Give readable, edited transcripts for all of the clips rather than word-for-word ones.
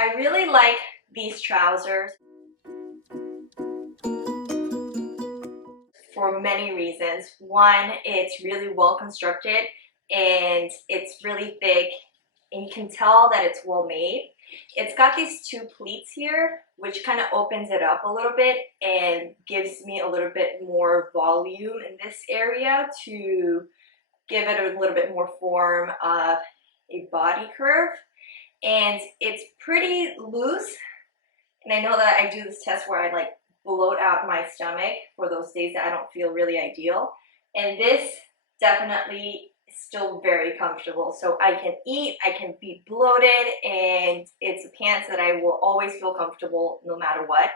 I really like these trousers for many reasons. One, it's really well constructed and it's really thick and you can tell that it's well made. It's got these two pleats here, which kind of opens it up a little bit and gives me a little bit more volume in this area to give it a little bit more form of a body curve. And it's pretty loose. And I know that I do this test where I like bloat out my stomach for those days that I don't feel really ideal. And this definitely is still very comfortable. So I can eat, I can be bloated, and it's a pants that I will always feel comfortable no matter what.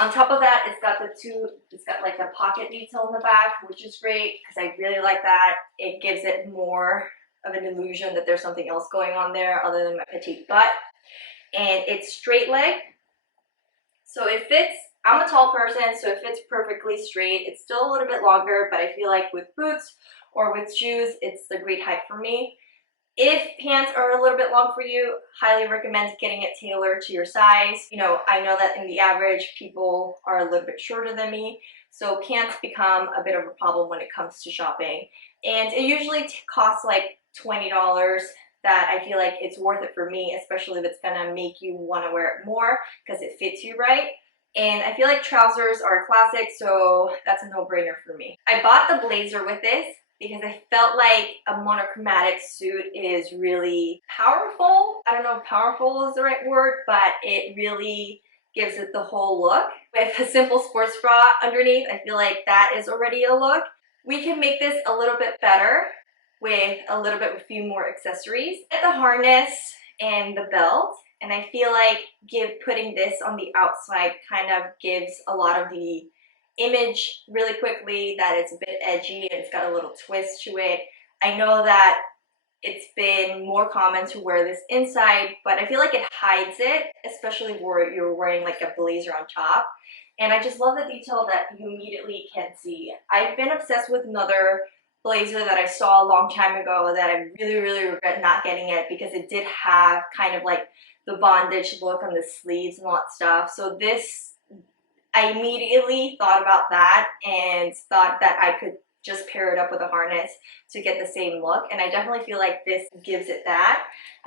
On top of that, it's got like a pocket detail in the back, which is great because I really like that. It gives it more of an illusion that there's something else going on there other than my petite butt. And it's straight leg, so it fits. I'm a tall person, so it fits perfectly straight. It's still a little bit longer, but I feel like with boots or with shoes, it's the great height for me. If pants are a little bit long for you, highly recommend getting it tailored to your size. You know, I know that in the average, people are a little bit shorter than me, so pants become a bit of a problem when it comes to shopping. And it usually costs like $20 that I feel like it's worth it for me, especially if it's gonna make you wanna wear it more because it fits you right. And I feel like trousers are a classic, so that's a no-brainer for me. I bought the blazer with this because I felt like a monochromatic suit is really powerful. I don't know if powerful is the right word, but it really gives it the whole look. With a simple sports bra underneath, I feel like that is already a look. We can make this a little bit better with a few more accessories. Get the harness and the belt, and I feel like putting this on the outside kind of gives a lot of the image really quickly that it's a bit edgy and it's got a little twist to it. I know that it's been more common to wear this inside, but I feel like it hides it, especially where you're wearing like a blazer on top. And I just love the detail that you immediately can see. I've been obsessed with another blazer that I saw a long time ago that I really regret not getting it because it did have kind of like the bondage look on the sleeves and all that stuff. So this, I immediately thought about that and thought that I could just pair it up with a harness to get the same look, and I definitely feel like this gives it that.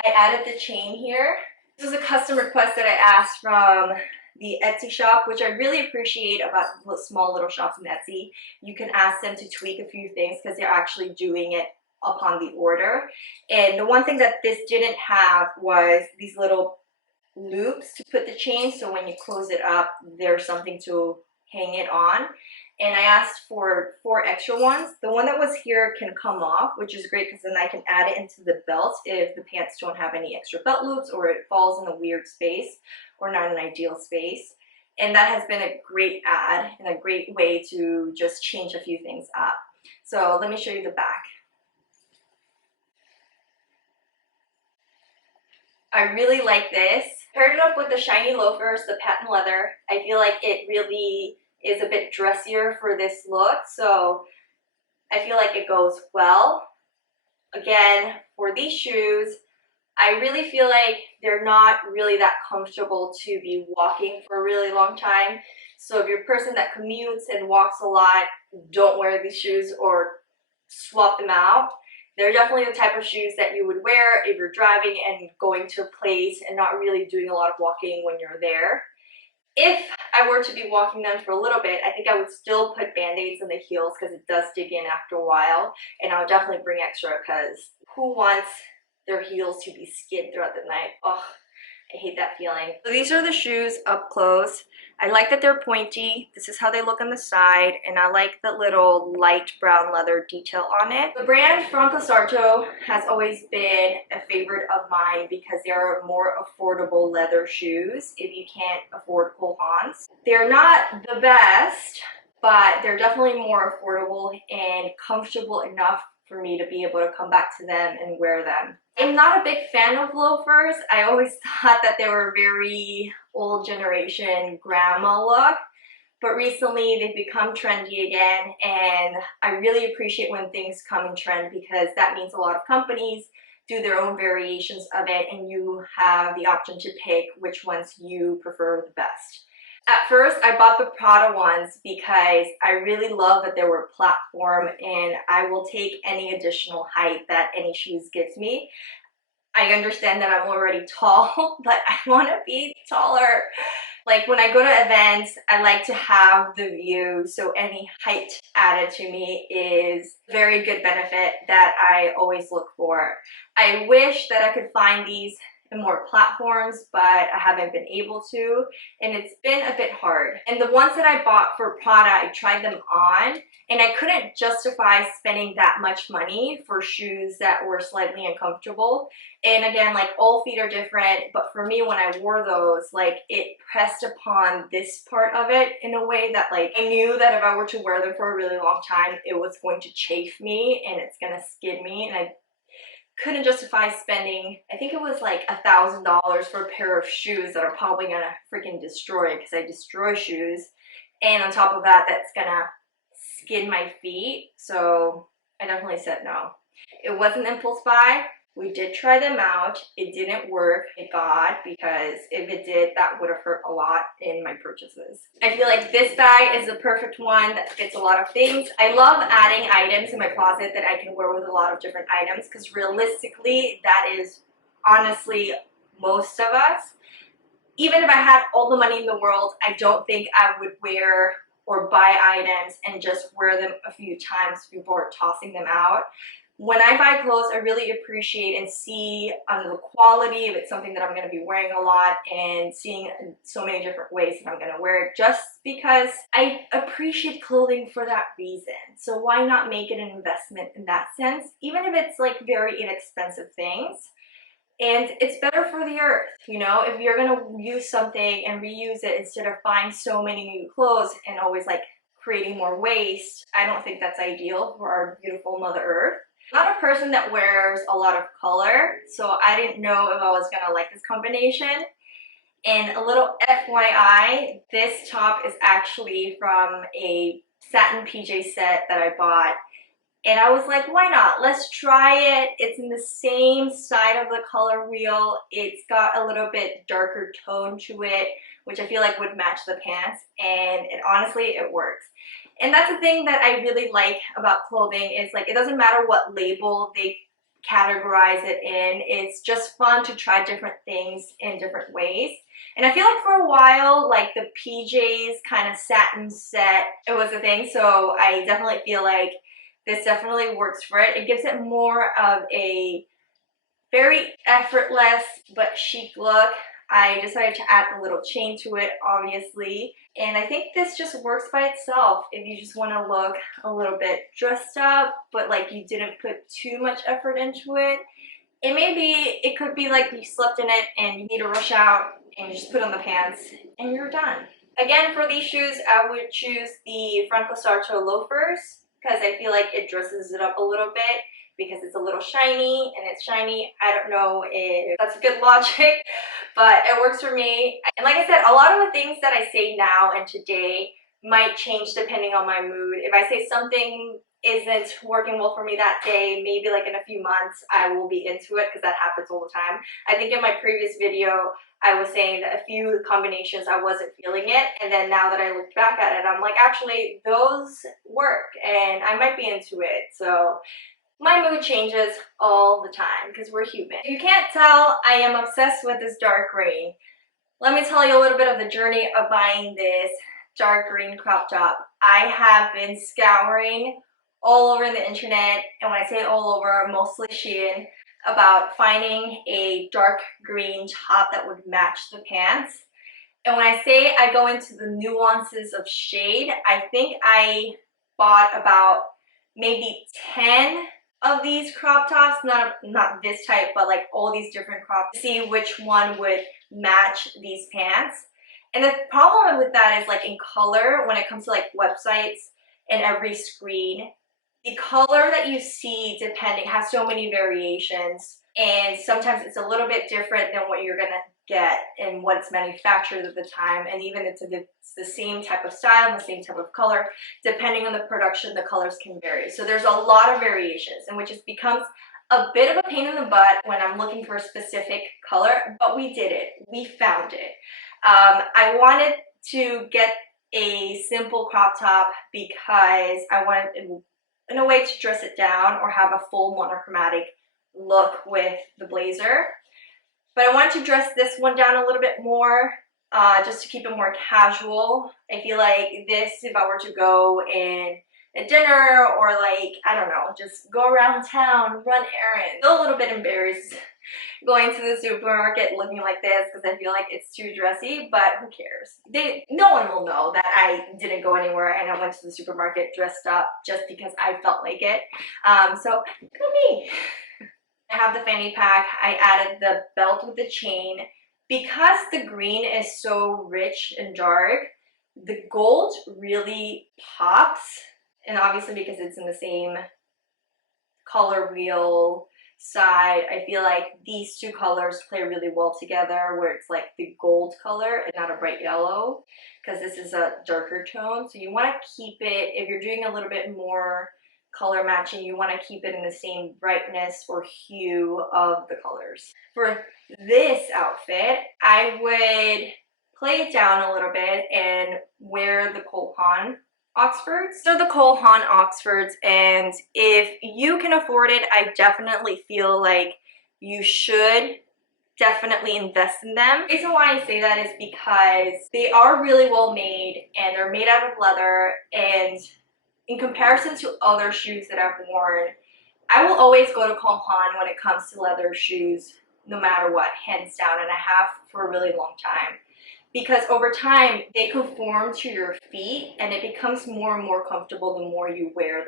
I added the chain here. This was a custom request that I asked from the Etsy shop, which I really appreciate about small little shops in Etsy. You can ask them to tweak a few things because they're actually doing it upon the order. And the one thing that this didn't have was these little loops to put the chain, so when you close it up, there's something to hang it on. And I asked for 4 extra ones. The one that was here can come off, which is great because then I can add it into the belt if the pants don't have any extra belt loops or it falls in a weird space or not an ideal space. And that has been a great add and a great way to just change a few things up. So let me show you the back. I really like this. Paired it up with the shiny loafers, the patent leather. I feel like it really is a bit dressier for this look, so I feel like it goes well. Again, for these shoes, I really feel like they're not really that comfortable to be walking for a really long time. So if you're a person that commutes and walks a lot, don't wear these shoes or swap them out. They're definitely the type of shoes that you would wear if you're driving and going to a place and not really doing a lot of walking when you're there. If I were to be walking them for a little bit, I think I would still put band-aids in the heels because it does dig in after a while, and I would definitely bring extra because who wants their heels to be skid throughout the night? Oh, I hate that feeling. So these are the shoes up close. I like that they're pointy. This is how they look on the side, and I like the little light brown leather detail on it. The brand Franco Sarto has always been a favorite of mine because they're more affordable leather shoes if you can't afford Cole Haans. They're not the best, but they're definitely more affordable and comfortable enough for me to be able to come back to them and wear them. I'm not a big fan of loafers. I always thought that they were very old generation grandma look, but recently they've become trendy again, and I really appreciate when things come in trend because that means a lot of companies do their own variations of it, and you have the option to pick which ones you prefer the best. At first, I bought the Prada ones because I really love that they were platform, and I will take any additional height that any shoes gives me. I understand that I'm already tall, but I want to be taller. Like when I go to events, I like to have the view, so any height added to me is a very good benefit that I always look for. I wish that I could find these in more platforms, but I haven't been able to, and it's been a bit hard. And the ones that I bought for Prada, I tried them on, and I couldn't justify spending that much money for shoes that were slightly uncomfortable. And again, like all feet are different, but for me, when I wore those, like it pressed upon this part of it in a way that like I knew that if I were to wear them for a really long time, it was going to chafe me and it's gonna skid me, and I couldn't justify spending, I think it was like $1,000 for a pair of shoes that are probably gonna freaking destroy because I destroy shoes. And on top of that, that's gonna skid my feet. So I definitely said no. It was an impulse buy. We did try them out. It didn't work, thank God, because if it did, that would have hurt a lot in my purchases. I feel like this bag is the perfect one that fits a lot of things. I love adding items in my closet that I can wear with a lot of different items, because realistically, that is honestly most of us. Even if I had all the money in the world, I don't think I would wear or buy items and just wear them a few times before tossing them out. When I buy clothes, I really appreciate and see the quality, if it's something that I'm going to be wearing a lot, and seeing so many different ways that I'm going to wear it, just because I appreciate clothing for that reason. So why not make it an investment in that sense, even if it's like very inexpensive things? And it's better for the earth, you know, if you're going to use something and reuse it instead of buying so many new clothes and always like creating more waste. I don't think that's ideal for our beautiful Mother Earth. I'm not a person that wears a lot of color, so I didn't know if I was gonna like this combination. And a little FYI, this top is actually from a satin PJ set that I bought. And I was like, why not? Let's try it. It's in the same side of the color wheel. It's got a little bit darker tone to it, which I feel like would match the pants. And honestly, it works. And that's the thing that I really like about clothing, is like, it doesn't matter what label they categorize it in. It's just fun to try different things in different ways. And I feel like for a while, like the PJs kind of satin set, it was a thing. So I definitely feel like this definitely works for it. It gives it more of a very effortless but chic look. I decided to add a little chain to it, obviously. And I think this just works by itself if you just want to look a little bit dressed up, but like you didn't put too much effort into it. It could be like you slept in it and you need to rush out and you just put on the pants and you're done. Again, for these shoes, I would choose the Franco Sarto loafers because I feel like it dresses it up a little bit, because it's a little shiny, and it's shiny. I don't know if that's a good logic, but it works for me. And like I said, a lot of the things that I say now and today might change depending on my mood. If I say something isn't working well for me that day, maybe like in a few months I will be into it, because that happens all the time. I think in my previous video I was saying that a few combinations I wasn't feeling it, and then now that I look back at it, I'm like, actually those work and I might be into it. So my mood changes all the time because we're human. If you can't tell, I am obsessed with this dark green. Let me tell you a little bit of the journey of buying this dark green crop top. I have been scouring all over the internet, and when I say all over, mostly Shein, about finding a dark green top that would match the pants. And when I say I go into the nuances of shade, I think I bought about maybe 10 of these crop tops, not this type, but like all these different crop, to see which one would match these pants. And the problem with that is, like, in color, when it comes to like websites and every screen, the color that you see depending has so many variations, and sometimes it's a little bit different than what you're gonna get and what's manufactured at the time, and even it's the same type of style and the same type of color, depending on the production, the colors can vary. So there's a lot of variations, and which just becomes A bit of a pain in the butt when I'm looking for a specific color, but we did it. We found it. I wanted to get a simple crop top because I wanted, in a way, to dress it down or have a full monochromatic look with the blazer. But I wanted to dress this one down a little bit more, just to keep it more casual. I feel like this, if I were to go in a dinner or like, I don't know, just go around town, run errands. I'm a little bit embarrassed going to the supermarket looking like this because I feel like it's too dressy, but who cares? No one will know that I didn't go anywhere and I went to the supermarket dressed up just because I felt like it. So go me. I have the fanny pack. I added the belt with the chain. Because the green is so rich and dark, the gold really pops. And obviously because it's in the same color wheel side, I feel like these two colors play really well together, where it's like the gold color and not a bright yellow, because this is a darker tone. So you want to keep it, if you're doing a little bit more color matching, you want to keep it in the same brightness or hue of the colors. For this outfit, I would play it down a little bit and wear the Cole Haan Oxfords. So the Cole Haan Oxfords, and if you can afford it, I definitely feel like you should definitely invest in them. The reason why I say that is because they are really well made and they're made out of leather, and in comparison to other shoes that I've worn, I will always go to Cole Haan when it comes to leather shoes, no matter what, hands down, and I have for a really long time. Because over time, they conform to your feet and it becomes more and more comfortable the more you wear them.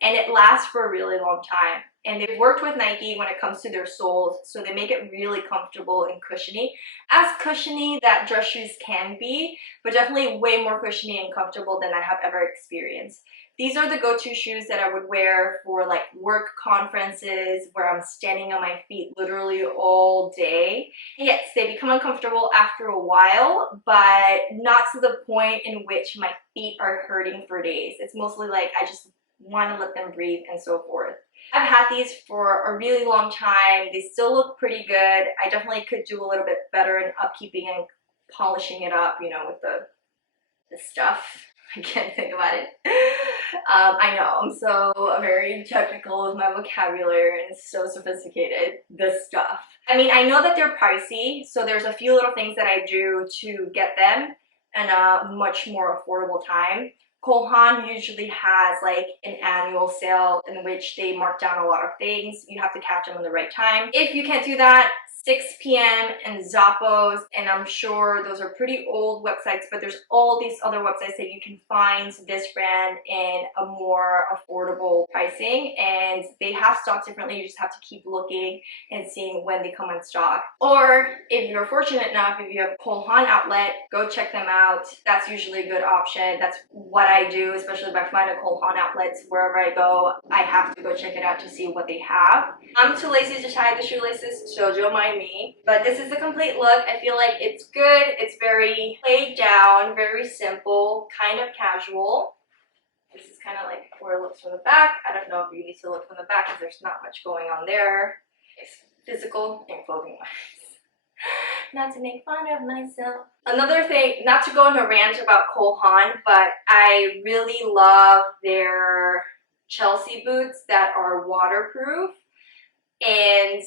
And it lasts for a really long time. And they've worked with Nike when it comes to their soles, so they make it really comfortable and cushiony. As cushiony that dress shoes can be, but definitely way more cushiony and comfortable than I have ever experienced. These are the go-to shoes that I would wear for like work conferences where I'm standing on my feet literally all day. Yes, they become uncomfortable after a while, but not to the point in which my feet are hurting for days. It's mostly like I just want to let them breathe and so forth. I've had these for a really long time. They still look pretty good. I definitely could do a little bit better in upkeeping and polishing it up, you know, with the stuff. I can't think about it. I know, I'm so very technical with my vocabulary and so sophisticated. The stuff. I mean, I know that they're pricey, so there's a few little things that I do to get them in a much more affordable time. Cole Haan usually has like an annual sale in which they mark down a lot of things. You have to catch them in the right time. If you can't do that, 6 p.m. and Zappos, and I'm sure those are pretty old websites, but there's all these other websites that you can find this brand in a more affordable pricing, and they have stock differently. You just have to keep looking and seeing when they come in stock. Or if you're fortunate enough, if you have Cole Haan outlet, go check them out. That's usually a good option. That's what I do, especially if I find a Cole Haan outlets wherever I go. I have to go check it out to see what they have. I'm too lazy to tie the shoelaces, so don't mind me. But this is the complete look. I feel like it's good. It's very played down, very simple, kind of casual. This is kind of like where it looks from the back. I don't know if you need to look from the back because there's not much going on there. It's physical and clothing wise. Not to make fun of myself. Another thing, not to go on a rant about Cole Haan, but I really love their Chelsea boots that are waterproof. And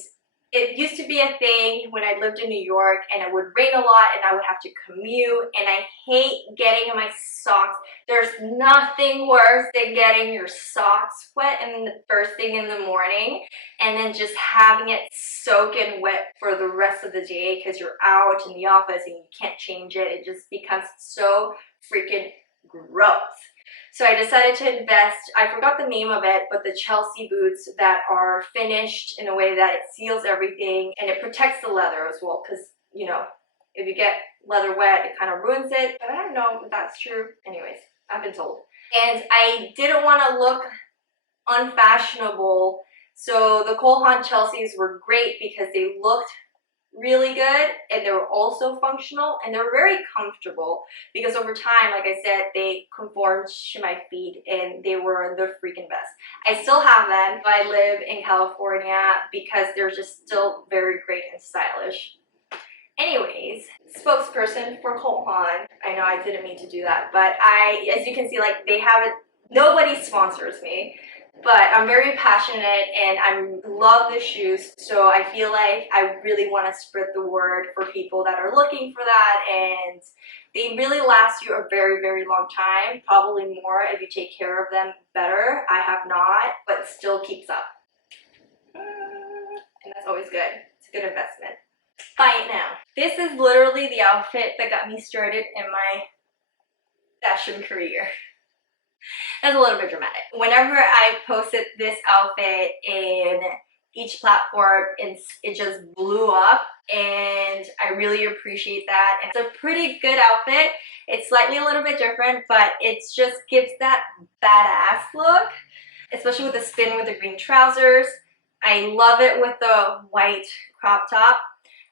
it used to be a thing when I lived in New York and it would rain a lot and I would have to commute, and I hate getting my socks. There's nothing worse than getting your socks wet in the first thing in the morning and then just having it soaking wet for the rest of the day because you're out in the office and you can't change it. It just becomes so freaking gross. So I decided to invest, I forgot the name of it, but the Chelsea boots that are finished in a way that it seals everything and it protects the leather as well, because, you know, if you get leather wet, it kind of ruins it. But I don't know if that's true. Anyways, I've been told. And I didn't want to look unfashionable, so the Cole Haan Chelseas were great because they looked really good, and they were also functional, and they were very comfortable because over time, like I said, they conformed to my feet and they were the freaking best. I still have them, but I live in California because they're just still very great and stylish. Anyways, spokesperson for Kohan. I know I didn't mean to do that, but as you can see, like they haven't, nobody sponsors me, but I'm very passionate and I love the shoes. So I feel like I really want to spread the word for people that are looking for that, and they really last you a very, very long time, probably more if you take care of them better. I have not, but still keeps up. And that's always good. It's a good investment. Buy it now. This is literally the outfit that got me started in my fashion career. That's a little bit dramatic. Whenever I posted this outfit in each platform, it just blew up, and I really appreciate that. And it's a pretty good outfit. It's slightly a little bit different, but it just gives that badass look, especially with the spin with the green trousers. I love it with the white crop top.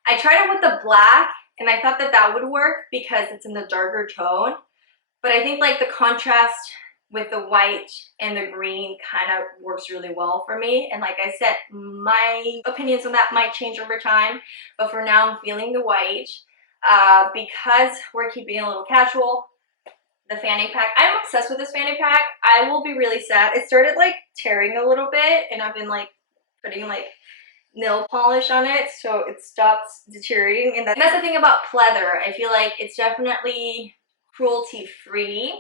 I tried it with the black, and I thought that that would work because it's in the darker tone, but I think like the contrast with the white and the green kind of works really well for me. And like I said, my opinions on that might change over time, but for now I'm feeling the white. Because we're keeping it a little casual, the fanny pack, I'm obsessed with this fanny pack. I will be really sad. It started like tearing a little bit, and I've been like putting like nail polish on it so it stops deteriorating. And that's the thing about pleather. I feel like it's definitely cruelty free,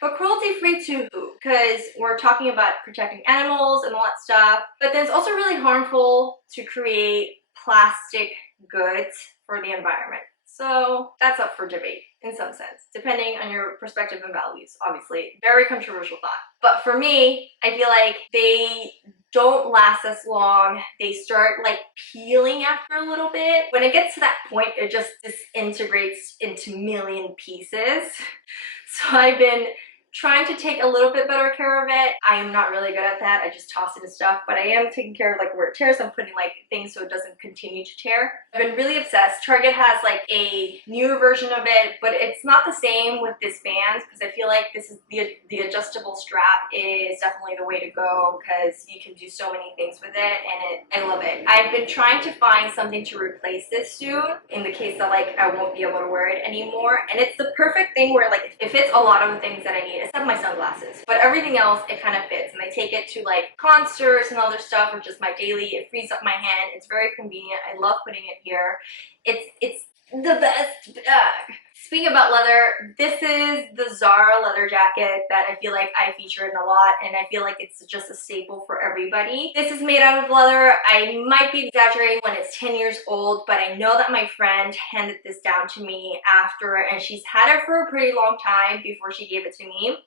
but cruelty free to who? Because we're talking about protecting animals and all that stuff, but then it's also really harmful to create plastic goods for the environment. So that's up for debate in some sense, depending on your perspective and values. Obviously, very controversial thought. But for me, I feel like they don't last as long. They start like peeling after a little bit. When it gets to that point, it just disintegrates into million pieces. So I've been trying to take a little bit better care of it. I am not really good at that. I just toss it and stuff, but I am taking care of like where it tears. I'm putting like things so it doesn't continue to tear. I've been really obsessed. Target has like a newer version of it, but it's not the same with this band because I feel like this is the adjustable strap is definitely the way to go because you can do so many things with it, and I love it. I've been trying to find something to replace this soon in the case that like I won't be able to wear it anymore, and it's the perfect thing where like it fits a lot of the things that I need except my sunglasses, but everything else it kind of fits, and I take it to like concerts and other stuff or just my daily. It frees up my hand. It's very convenient. I love putting it here. It's the best bag. Speaking about leather, this is the Zara leather jacket that I feel like I feature in a lot, and I feel like it's just a staple for everybody. This is made out of leather. I might be exaggerating when it's 10 years old, but I know that my friend handed this down to me after, and she's had it for a pretty long time before she gave it to me.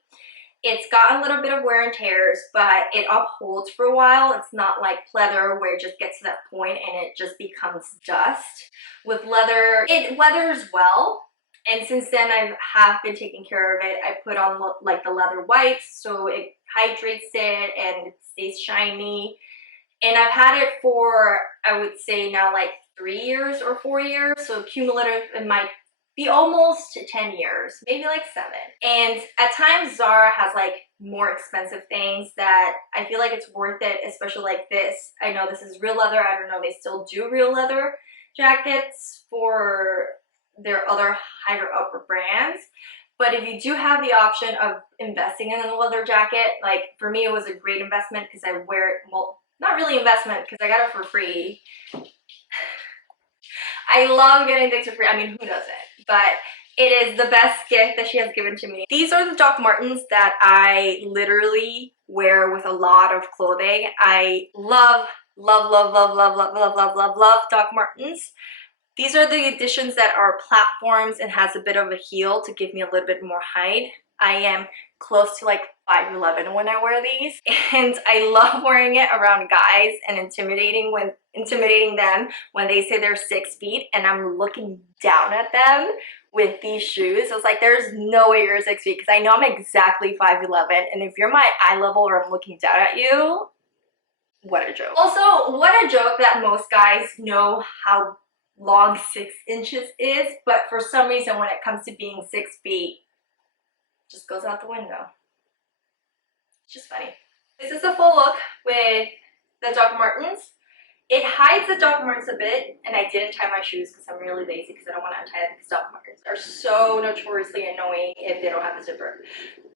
It's got a little bit of wear and tears, but it upholds for a while. It's not like pleather where it just gets to that point and it just becomes dust. With leather, it weathers well. And since then I have been taking care of it. I put on like the leather whites so it hydrates it and it stays shiny. And I've had it for, I would say now like 3 years or 4 years. So cumulative, it might be almost 10 years, maybe like 7. And at times Zara has like more expensive things that I feel like it's worth it, especially like this. I know this is real leather. I don't know, they still do real leather jackets for their other higher upper brands. But if you do have the option of investing in a leather jacket, like for me it was a great investment because I wear it, well, not really investment because I got it for free. I love getting things for free. I mean, who doesn't? But it is the best gift that she has given to me. These are the Doc Martens that I literally wear with a lot of clothing. I love, love, love, love, love, love, love, love, love, love Doc Martens. These are the editions that are platforms and has a bit of a heel to give me a little bit more height. I am close to like 5'11" when I wear these, and I love wearing it around guys and intimidating them when they say they're 6 feet and I'm looking down at them with these shoes. I was like, there's no way you're 6 feet, because I know I'm exactly 5'11", and if you're my eye level or I'm looking down at you, what a joke. Also, what a joke that most guys know how long 6 inches is, but for some reason when it comes to being 6 feet, it just goes out the window. It's just funny. This is a full look with the Doc Martens. It hides the Doc Martens a bit, and I didn't tie my shoes because I'm really lazy because I don't want to untie them because Doc Martens are so notoriously annoying if they don't have a zipper.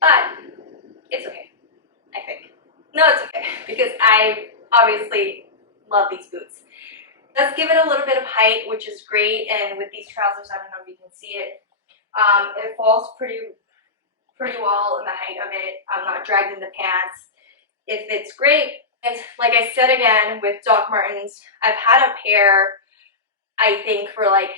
But it's okay, I think. No, it's okay because I obviously love these boots. Let's give it a little bit of height, which is great, and with these trousers, I don't know if you can see it. It falls pretty well in the height of it. I'm not dragging the pants. It fits great. And like I said again, with Doc Martens, I've had a pair, I think, for like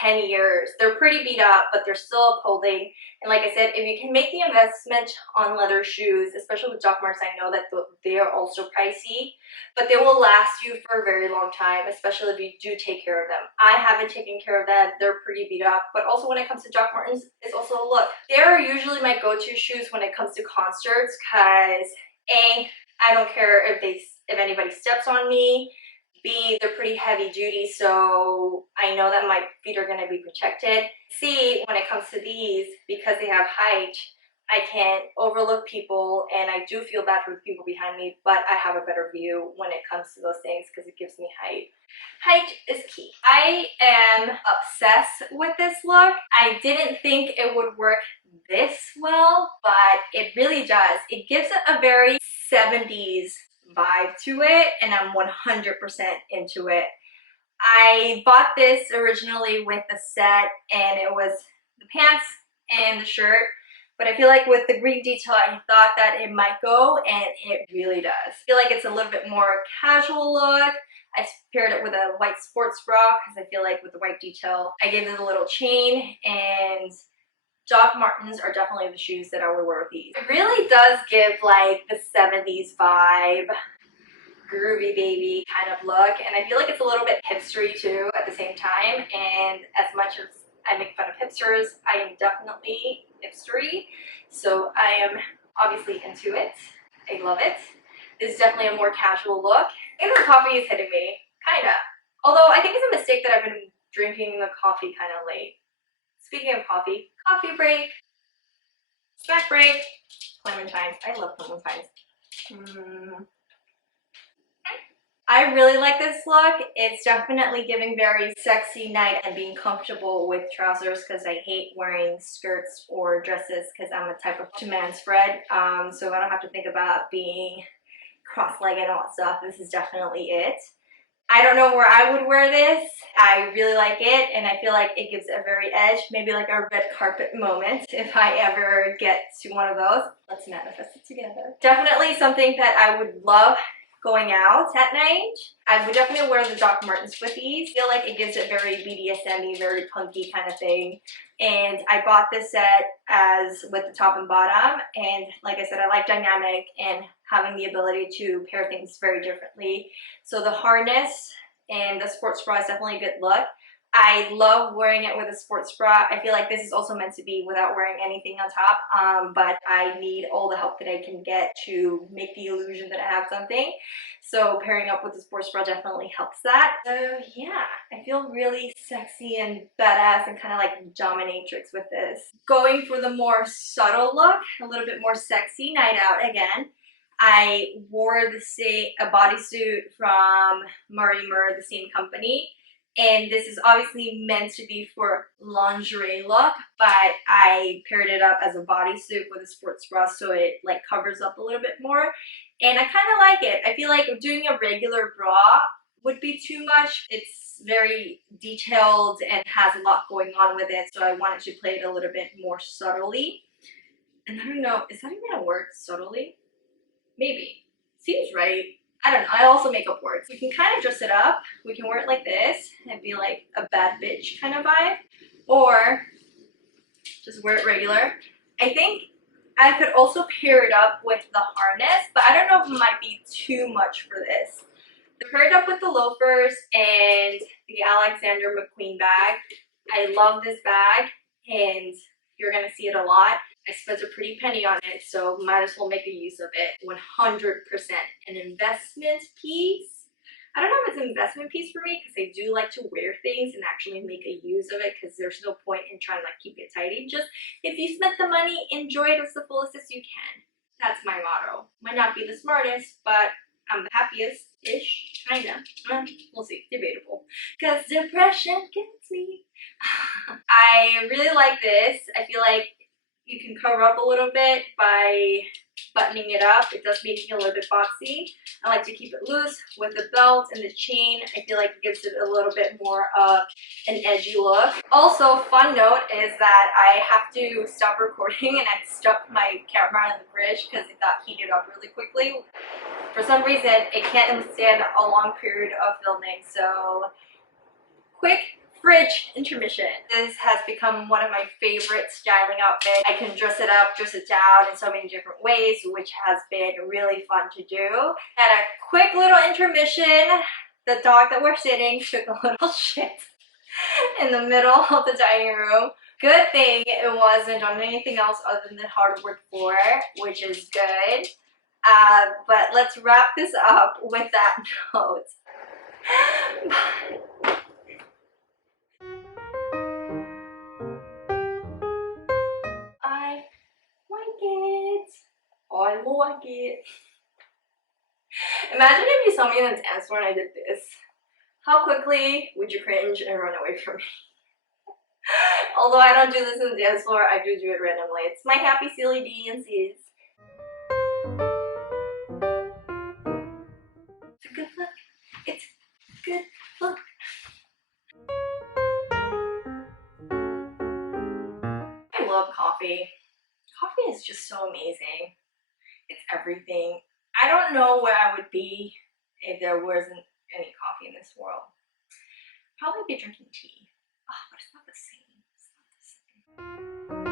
10 years. They're pretty beat up, but they're still upholding. And like I said, if you can make the investment on leather shoes, especially with Doc Martens, I know that they are also pricey, but they will last you for a very long time, especially if you do take care of them. I haven't taken care of them. They're pretty beat up, but also when it comes to Doc Martens, it's also a look. They're usually my go-to shoes when it comes to concerts because A, I don't care if anybody steps on me. B, they're pretty heavy duty, so I know that my feet are going to be protected. C, when it comes to these, because they have height, I can overlook people, and I do feel bad for the people behind me, but I have a better view when it comes to those things because it gives me height. Height is key. I am obsessed with this look. I didn't think it would work this well, but it really does. It gives it a very 70s vibe to it, and I'm 100% into it. I bought this originally with the set, and it was the pants and the shirt, but I feel like with the green detail, I thought that it might go, and it really does. I feel like it's a little bit more casual look. I paired it with a white sports bra because I feel like with the white detail, I gave it a little chain, and Doc Martens are definitely the shoes that I would wear with these. It really does give like the 70s vibe, groovy baby kind of look, and I feel like it's a little bit hipstery too at the same time. And as much as I make fun of hipsters, I am definitely hipstery, so I am obviously into it. I love it. This is definitely a more casual look. I think the coffee is hitting me, kinda. Although I think it's a mistake that I've been drinking the coffee kind of late. Speaking of coffee, coffee break, snack break, clementines. I love clementines. I really like this look. It's definitely giving very sexy night and being comfortable with trousers because I hate wearing skirts or dresses because I'm a type of two-man spread. So I don't have to think about being cross-legged and all that stuff. This is definitely it. I don't know where I would wear this. I really like it, and I feel like it gives a very edge, maybe like a red carpet moment if I ever get to one of those. Let's manifest it together. Definitely something that I would love going out at night. I would definitely wear the Doc Martens with these. I feel like it gives it very BDSM-y, very punky kind of thing. And I bought this set as with the top and bottom, and like I said, I like dynamic and having the ability to pair things very differently. So the harness and the sports bra is definitely a good look. I love wearing it with a sports bra. I feel like this is also meant to be without wearing anything on top, but I need all the help that I can get to make the illusion that I have something. So pairing up with the sports bra definitely helps that. So yeah, I feel really sexy and badass and kind of like dominatrix with this. Going for the more subtle look, a little bit more sexy night out again. I wore a bodysuit from Murray Murr, the same company. And this is obviously meant to be for lingerie look, but I paired it up as a bodysuit with a sports bra so it like covers up a little bit more. And I kind of like it. I feel like doing a regular bra would be too much. It's very detailed and has a lot going on with it, so I wanted to play it a little bit more subtly. And I don't know, is that even a word, subtly? Maybe. Seems right. I don't know. I also make up words. We can kind of dress it up. We can wear it like this and be like a bad bitch kind of vibe. Or just wear it regular. I think I could also pair it up with the harness, but I don't know if it might be too much for this. I paired it up with the loafers and the Alexander McQueen bag. I love this bag, and you're going to see it a lot. I spent a pretty penny on it, so might as well make a use of it. 100% an investment piece. I don't know if it's an investment piece for me because I do like to wear things and actually make a use of it, because there's no point in trying to like keep it tidy. Just if you spent the money, enjoy it as the fullest as you can. That's my motto. Might not be the smartest, but I'm the happiest-ish, kinda. We'll see, debatable. Because depression gets me. I really like this. I feel like you can cover up a little bit by buttoning it up. It does make me a little bit boxy. I like to keep it loose with the belt and the chain. I feel like it gives it a little bit more of an edgy look. Also, fun note is that I have to stop recording and I stuck my camera in the fridge because it got heated up really quickly. For some reason, it can't withstand a long period of filming, so quick fridge intermission. This has become one of my favorite styling outfits. I can dress it up, dress it down in so many different ways, which has been really fun to do. At a quick little intermission, the dog that we're sitting took a little shit in the middle of the dining room. Good thing it wasn't on anything else other than the hardwood floor, which is good. But let's wrap this up with that note. I like it. I like it. Imagine if you saw me in a dance floor and I did this. How quickly would you cringe and run away from me? Although I don't do this in the dance floor, I do it randomly. It's my happy silly dances. It's a good look. It's a good look. I love coffee. Coffee is just so amazing. It's everything. I don't know where I would be if there wasn't any coffee in this world. Probably be drinking tea. Oh, but it's not the same. It's not the same.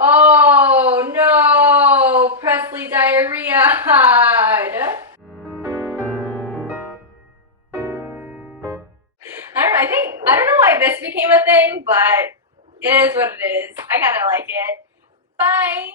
Oh no! Presley diarrhea. I don't know why this became a thing, but it is what it is. I kind of like it. Bye!